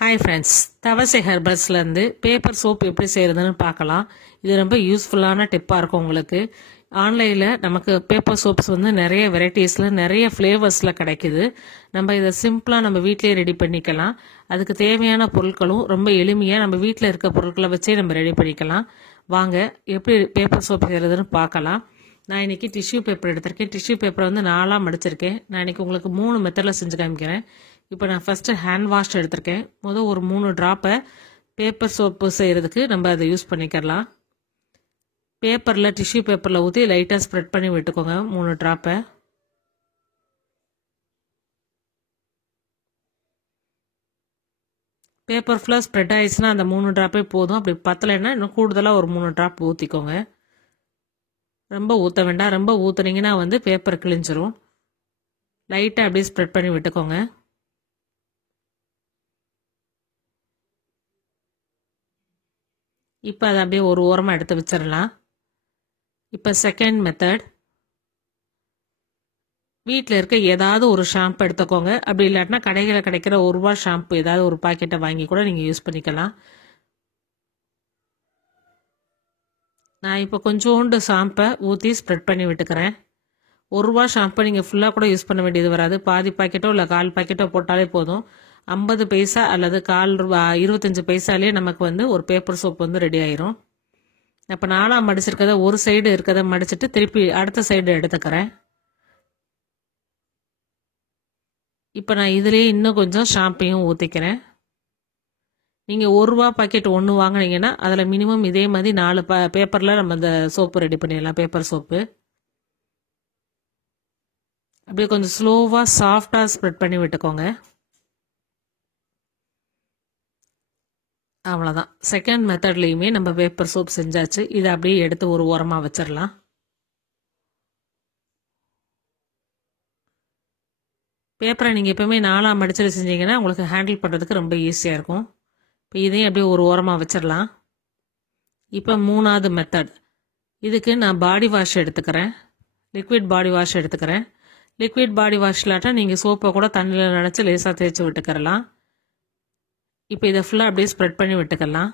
Hi friends, தவசை ஹெர்பல்ஸ்லேருந்து paper soap எப்படி செய்கிறதுன்னு பார்க்கலாம். இது ரொம்ப யூஸ்ஃபுல்லான டிப்பாக இருக்கும் உங்களுக்கு. ஆன்லைனில் நமக்கு பேப்பர் சோப்ஸ் வந்து நிறைய வெரைட்டிஸில் நிறைய ஃப்ளேவர்ஸில் கிடைக்குது. நம்ம இதை சிம்பிளாக நம்ம வீட்டிலே ரெடி பண்ணிக்கலாம். அதுக்கு தேவையான பொருட்களும் ரொம்ப எளிமையாக நம்ம வீட்டில் இருக்க பொருட்களை வச்சே நம்ம ரெடி பண்ணிக்கலாம். வாங்க எப்படி பேப்பர் சோப் செய்கிறதுன்னு பார்க்கலாம். நான் இன்றைக்கி டிஷ்யூ பேப்பர் எடுத்திருக்கேன். டிஷ்யூ பேப்பரை வந்து 4ஆக மடிச்சிருக்கேன். நான் இன்றைக்கி உங்களுக்கு 3 மெத்தடில் செஞ்சு காமிக்கிறேன். இப்போ நான் ஃபஸ்ட்டு ஹேண்ட் வாஷ் எடுத்திருக்கேன். ஒரு 3 ட்ராப்பை பேப்பர் சோப்பு செய்கிறதுக்கு நம்ம அதை யூஸ் பண்ணிக்கலாம். பேப்பரில் டிஷ்யூ பேப்பரில் ஊற்றி லைட்டாக ஸ்ப்ரெட் பண்ணி விட்டுக்கோங்க 3 ட்ராப்பை. பேப்பர் ஃபுல்லாக ஸ்ப்ரெட் ஆயிடுச்சுன்னா அந்த 3 ட்ராப்பே போதும். அப்படி பத்தலைன்னா இன்னும் கூடுதலாக ஒரு 3 ட்ராப் ஊற்றிக்கோங்க. ரொம்ப ஊற்ற வேண்டாம். ரொம்ப ஊற்றுனீங்கன்னா வந்து பேப்பர் கிழிஞ்சிரும். லைட்டாக அப்படியே ஸ்ப்ரெட் பண்ணி விட்டுக்கோங்க. இப்போ அதை அப்படியே ஒரு ஓரமாக எடுத்து வச்சிடலாம். இப்போ செகண்ட் மெத்தட், வீட்டில் இருக்க ஏதாவது ஒரு ஷாம்பு எடுத்துக்கோங்க. அப்படி இல்லாட்டினா கடைகளில் கிடைக்கிற ₹1 ஷாம்பு ஏதாவது ஒரு பாக்கெட்டை வாங்கி கூட நீங்கள் யூஸ் பண்ணிக்கலாம். நான் இப்போ கொஞ்சோண்டு ஷாம்பை ஊற்றி ஸ்ப்ரெட் பண்ணி விட்டுக்கிறேன். ₹1 ஷாம்பை நீங்கள் ஃபுல்லாக கூட யூஸ் பண்ண வேண்டியது வராது. பாதி பாக்கெட்டோ இல்லை 1/4 பாக்கெட்டோ போட்டாலே போதும். 50 பைசா அல்லது ₹1 25 பைசாலே நமக்கு வந்து ஒரு பேப்பர் சோப் வந்து ரெடி ஆயிரும். இப்போ 4ஆக மடிச்சிருக்கத ஒரு சைடு இருக்கிறத மடிச்சுட்டு திருப்பி அடுத்த சைடு எடுத்துக்கிறேன். இப்போ நான் இதுலேயே இன்னும் கொஞ்சம் ஷாம்பையும் ஊற்றிக்கிறேன். நீங்கள் ₹1 பாக்கெட் ஒன்று வாங்கினீங்கன்னா அதில் மினிமம் இதே மாதிரி 4 பேப்பரில் நம்ம இந்த சோப்பு ரெடி பண்ணிடலாம். பேப்பர் சோப்பு அப்படியே கொஞ்சம் ஸ்லோவாக சாஃப்டாக ஸ்ப்ரெட் பண்ணி விட்டுக்கோங்க. அவ்வளோதான். செகண்ட் மெத்தட்லேயுமே நம்ம பேப்பர் சோப் செஞ்சாச்சு. இதை அப்படியே எடுத்து ஒரு ஓரமாக வச்சிடலாம். பேப்பரை நீங்கள் எப்போவுமே 4ஆக மடிச்சிட்டு செஞ்சீங்கன்னா உங்களுக்கு ஹேண்டில் பண்ணுறதுக்கு ரொம்ப ஈஸியாக இருக்கும். இப்போ இதையும் அப்படியே ஒரு ஓரமாக வச்சிடலாம். இப்போ 3ஆவது மெத்தட், இதுக்கு நான் பாடி வாஷ் எடுத்துக்கிறேன். லிக்விட் பாடி வாஷ் எடுத்துக்கிறேன். லிக்விட் பாடி வாஷ் இல்லாட்டா நீங்கள் சோப்பை கூட தண்ணியில் நினச்சி லேசாக தேய்ச்சி விட்டுக்கிறலாம். இப்போ இதை ஃபுல்லாக அப்படியே ஸ்ப்ரெட் பண்ணி விட்டுக்கலாம்.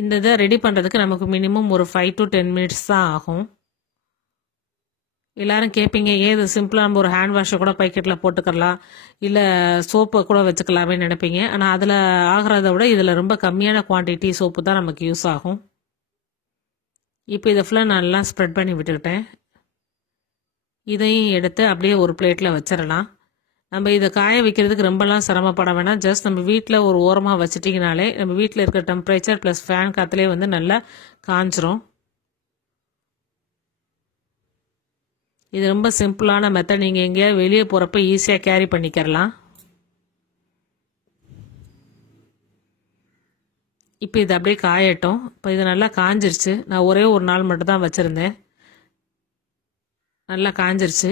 இந்த இதை ரெடி பண்ணுறதுக்கு நமக்கு மினிமம் ஒரு 5 to 10 மினிட்ஸ் தான் ஆகும். எல்லாரும் கேட்பீங்க, ஏன் இது சிம்பிளாக நம்ம ஒரு ஹேண்ட் வாஷை கூட பாக்கெட்டில் போட்டுக்கலாம், இல்லை சோப்பை கூட வச்சுக்கலாமே நினைப்பீங்க. ஆனால் அதில் ஆகிறத விட இதில் ரொம்ப கம்மியான குவான்டிட்டி சோப்பு தான் நமக்கு யூஸ் ஆகும். இப்போ இதை ஃபுல்லாக நல்லா ஸ்ப்ரெட் பண்ணி விட்டுக்கிட்டேன். இதையும் எடுத்து அப்படியே ஒரு பிளேட்டில் வச்சிடலாம். நம்ம இதை காய வைக்கிறதுக்கு ரொம்பலாம் சிரமப்பட வேணாம். ஜஸ்ட் நம்ம வீட்டில் ஒரு ஓரமாக வச்சிட்டிங்கனாலே நம்ம வீட்டில் இருக்கிற டெம்பரேச்சர் ப்ளஸ் ஃபேன் காற்றுலேயே வந்து நல்லா காஞ்சிரும். இது ரொம்ப சிம்பிளான மெத்தட். நீங்கள் எங்கேயாவது வெளியே போகிறப்ப ஈஸியாக கேரி பண்ணிக்கிறலாம். இப்போ இது அப்படியே காயட்டும். இப்போ இது நல்லா காஞ்சிருச்சு. நான் ஒரே ஒரு நாள் மட்டும் தான் வச்சுருந்தேன். நல்லா காஞ்சிருச்சு.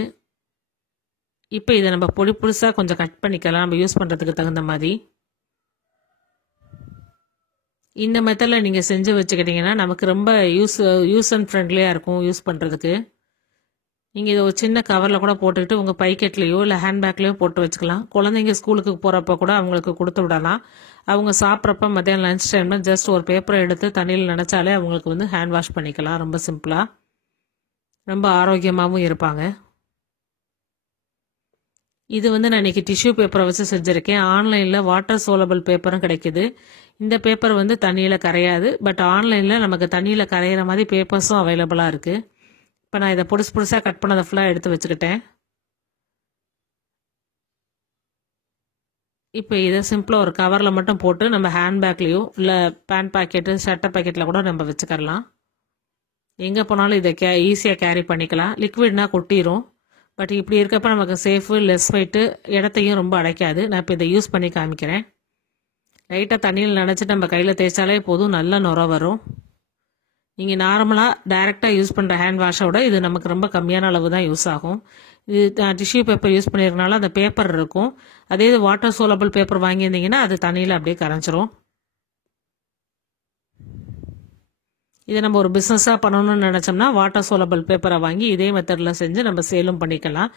இப்போ இதை நம்ம பொடிசாக கொஞ்சம் கட் பண்ணிக்கலாம், நம்ம யூஸ் பண்ணுறதுக்கு தகுந்த மாதிரி. இந்த மெத்தடில் நீங்கள் செஞ்சு வச்சுக்கிட்டிங்கன்னா நமக்கு ரொம்ப யூஸ் அண்ட் ஃப்ரெண்ட்லியாக இருக்கும் யூஸ் பண்ணுறதுக்கு. நீங்கள் இதை ஒரு சின்ன கவரில் கூட போட்டுக்கிட்டு உங்கள் பைக்கெட்லேயோ இல்லை ஹேண்ட்பேக்லேயோ போட்டு வச்சுக்கலாம். குழந்தைங்க ஸ்கூலுக்கு போகிறப்ப கூட அவங்களுக்கு கொடுத்து விடலாம். அவங்க சாப்பிட்றப்ப மத்தியானம் லஞ்ச் டைமில் ஜஸ்ட் ஒரு பேப்பரை எடுத்து தண்ணியில் நினச்சாலே அவங்களுக்கு வந்து ஹேண்ட் வாஷ் பண்ணிக்கலாம். ரொம்ப சிம்பிளாக, ரொம்ப ஆரோக்கியமாகவும் இருப்பாங்க. இது வந்து நான் இன்றைக்கி டிஷ்யூ பேப்பரை வச்சு செஞ்சுருக்கேன். ஆன்லைனில் வாட்டர் சோலபிள் பேப்பரும் கிடைக்கிது. இந்த பேப்பர் வந்து தண்ணியில் கரையாது. பட் ஆன்லைனில் நமக்கு தண்ணியில் கரையிற மாதிரி பேப்பர்ஸும் அவைலபிளாக இருக்குது. இப்போ நான் இதை புதுசாக கட் பண்ணதை ஃபுல்லாக எடுத்து வச்சுக்கிட்டேன். இப்போ இதை சிம்பிளாக ஒரு கவரில் மட்டும் போட்டு நம்ம ஹேண்ட்பேக்லேயோ இல்லை பேண்ட் பாக்கெட்டு ஷர்ட்டை பாக்கெட்டில் கூட நம்ம வச்சுக்கலாம். எங்கே போனாலும் இதை ஈஸியாக கேரி பண்ணிக்கலாம். லிக்விட்னா கொட்டிடும். பட் இப்படி இருக்கப்போ நமக்கு சேஃபு, லெஸ் வெயிட்டு, இடத்தையும் ரொம்ப அடைக்காது. நான் இப்போ இதை யூஸ் பண்ணி காமிக்கிறேன். லைட்டாக தண்ணியில் நினச்சிட்டு நம்ம கையில் தேய்ச்சாலே போதும், நல்ல நுர வரும். நீங்கள் நார்மலாக டைரெக்டாக யூஸ் பண்ணுற ஹேண்ட் வாஷோட இது நமக்கு ரொம்ப கம்மியான அளவு தான் யூஸ் ஆகும். இது டிஷ்யூ பேப்பர் யூஸ் பண்ணியிருக்கனால அந்த பேப்பர் இருக்கும். அதே இது வாட்டர் சோலபிள் பேப்பர் வாங்கியிருந்தீங்கன்னா அது தண்ணியில் அப்படியே கரைஞ்சிரும். இதை நம்ம ஒரு பிஸ்னஸாக பண்ணணும்னு நினச்சோம்னா வாட்டர் சோலபிள் பேப்பரை வாங்கி இதே மெத்தடில் செஞ்சு நம்ம சேலும் பண்ணிக்கலாம்.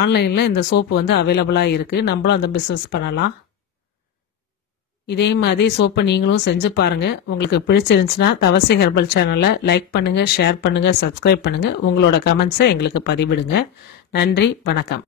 ஆன்லைனில் இந்த சோப்பு வந்து அவைலபிளாக இருக்குது. நம்மளும் அந்த பிஸ்னஸ் பண்ணலாம். இதே மாதிரி சோப்பை நீங்களும் செஞ்சு பாருங்கள். உங்களுக்கு பிடிச்சிருந்துச்சுன்னா தவசி ஹெர்பல் சேனலை லைக் பண்ணுங்கள், ஷேர் பண்ணுங்கள், சப்ஸ்கிரைப் பண்ணுங்கள். உங்களோட கமெண்ட்ஸை எங்களுக்கு பதிவிடுங்க. நன்றி, வணக்கம்.